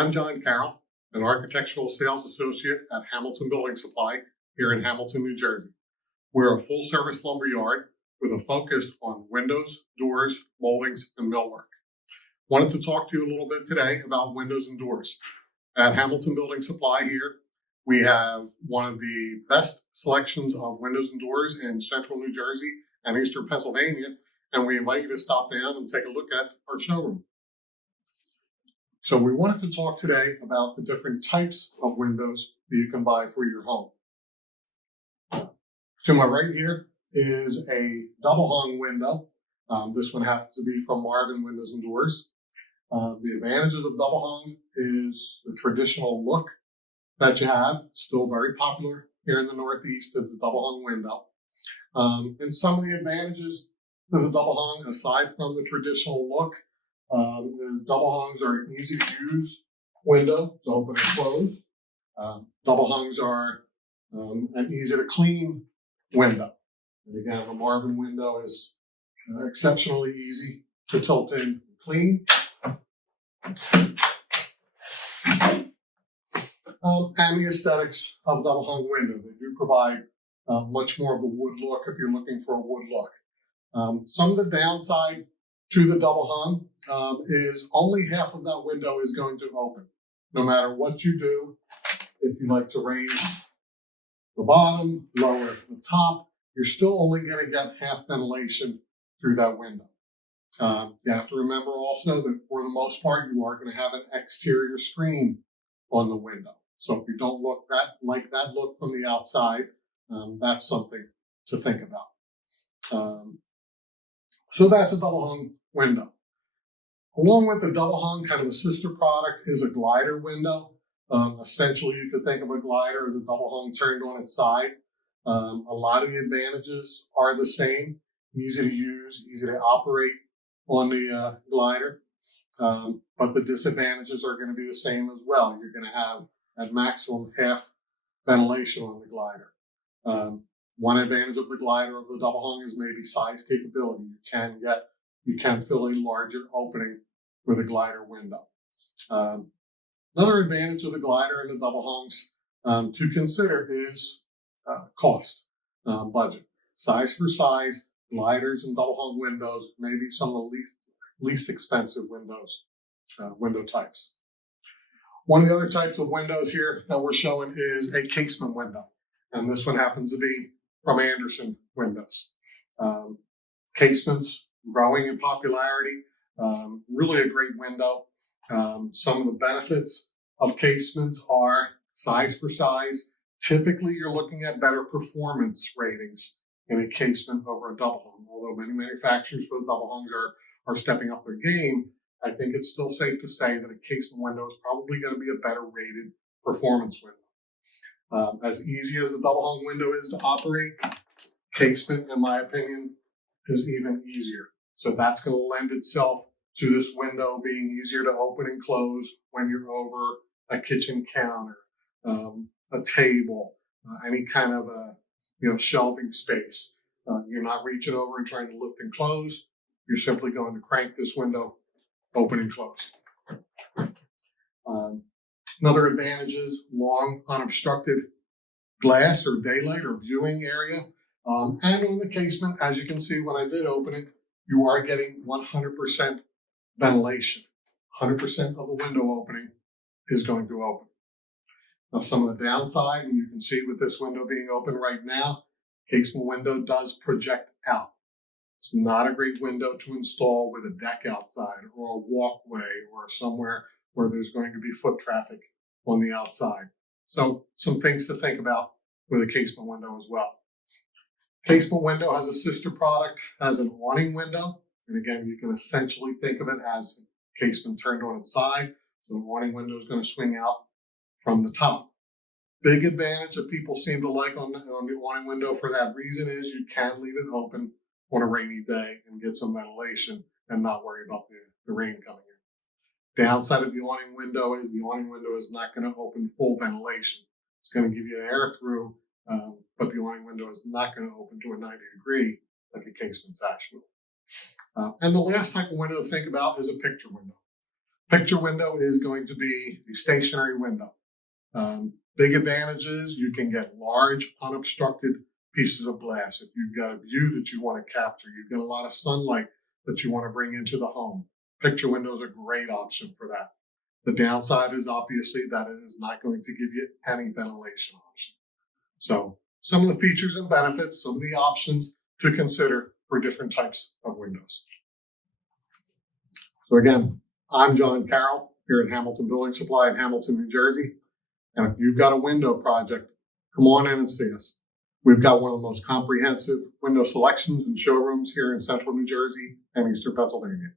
I'm John Carroll, an architectural sales associate at Hamilton Building Supply here in Hamilton, New Jersey. We're a full-service lumber yard with a focus on windows, doors, moldings, and millwork. Wanted to talk to you a little bit today about windows and doors. At Hamilton Building Supply here, we have one of the best selections of windows and doors in central New Jersey and eastern Pennsylvania, and we invite you to stop down and take a look at our showroom. So we wanted to talk today about the different types of windows that you can buy for your home. To my right here is a double hung window. This one happens to be from Marvin Windows and Doors. The advantages of double hungs is the traditional look that you have, still very popular here in the Northeast, of the double hung window. And some of the advantages of the double hung, aside from the traditional look, is double hungs are an easy to use window to open and close. Double hungs are an easy to clean window. And again, a Marvin window is exceptionally easy to tilt in and clean. And the aesthetics of double hung window. They do provide much more of a wood look if you're looking for a wood look. Some of the downside to the double hung is only half of that window is going to open. No matter what you do, if you like to raise the bottom, lower the top, you're still only going to get half ventilation through that window. You have to remember also that for the most part, you are going to have an exterior screen on the window. So if you don't like that look from the outside, that's something to think about. So that's a double hung window. Along with the double hung, kind of a sister product is a glider window. Essentially, you could think of a glider as a double hung turned on its side. A lot of the advantages are the same: easy to use, easy to operate on the glider. But the disadvantages are going to be the same as well. You're going to have at maximum half ventilation on the glider. One advantage of the glider of the double hung is maybe size capability. You can fill a larger opening with a glider window. Another advantage of the glider and the double hungs to consider is cost, budget. Size for size, gliders and double hung windows may be some of the least expensive window types. One of the other types of windows here that we're showing is a casement window, and this one happens to be from Andersen Windows. Casements growing in popularity, really a great window. Some of the benefits of casements are size for size. Typically, you're looking at better performance ratings in a casement over a double hung. Although many manufacturers for the double hungs are stepping up their game, I think it's still safe to say that a casement window is probably going to be a better rated performance window. As easy as the double hung window is to operate, casement, in my opinion, is even easier. So that's going to lend itself to this window being easier to open and close when you're over a kitchen counter, a table, any kind of a shelving space. You're not reaching over and trying to lift and close. You're simply going to crank this window open and close. Another advantage is long unobstructed glass or daylight or viewing area. And on the casement, as you can see when I did open it, you are getting 100% ventilation. 100% of the window opening is going to open. Now, some of the downside, and you can see with this window being open right now, casement window does project out. It's not a great window to install with a deck outside or a walkway or somewhere where there's going to be foot traffic on the outside. So some things to think about with a casement window as well. Casement window has a sister product as an awning window. And again, you can essentially think of it as a casement turned on its side. So the awning window is going to swing out from the top. Big advantage that people seem to like on the awning window for that reason is you can leave it open on a rainy day and get some ventilation and not worry about the rain coming in. Downside of the awning window is the awning window is not going to open full ventilation. It's going to give you air through, but the awning window is not going to open to a 90-degree like a casement sash will. And the last type of window to think about is a picture window. Picture window is going to be a stationary window. Big advantages, you can get large unobstructed pieces of glass. If you've got a view that you want to capture, you've got a lot of sunlight that you want to bring into the home. Picture window is a great option for that. The downside is obviously that it is not going to give you any ventilation option. So some of the features and benefits, some of the options to consider for different types of windows. So again, I'm John Carroll here at Hamilton Building Supply in Hamilton, New Jersey. And if you've got a window project, come on in and see us. We've got one of the most comprehensive window selections and showrooms here in central New Jersey and eastern Pennsylvania.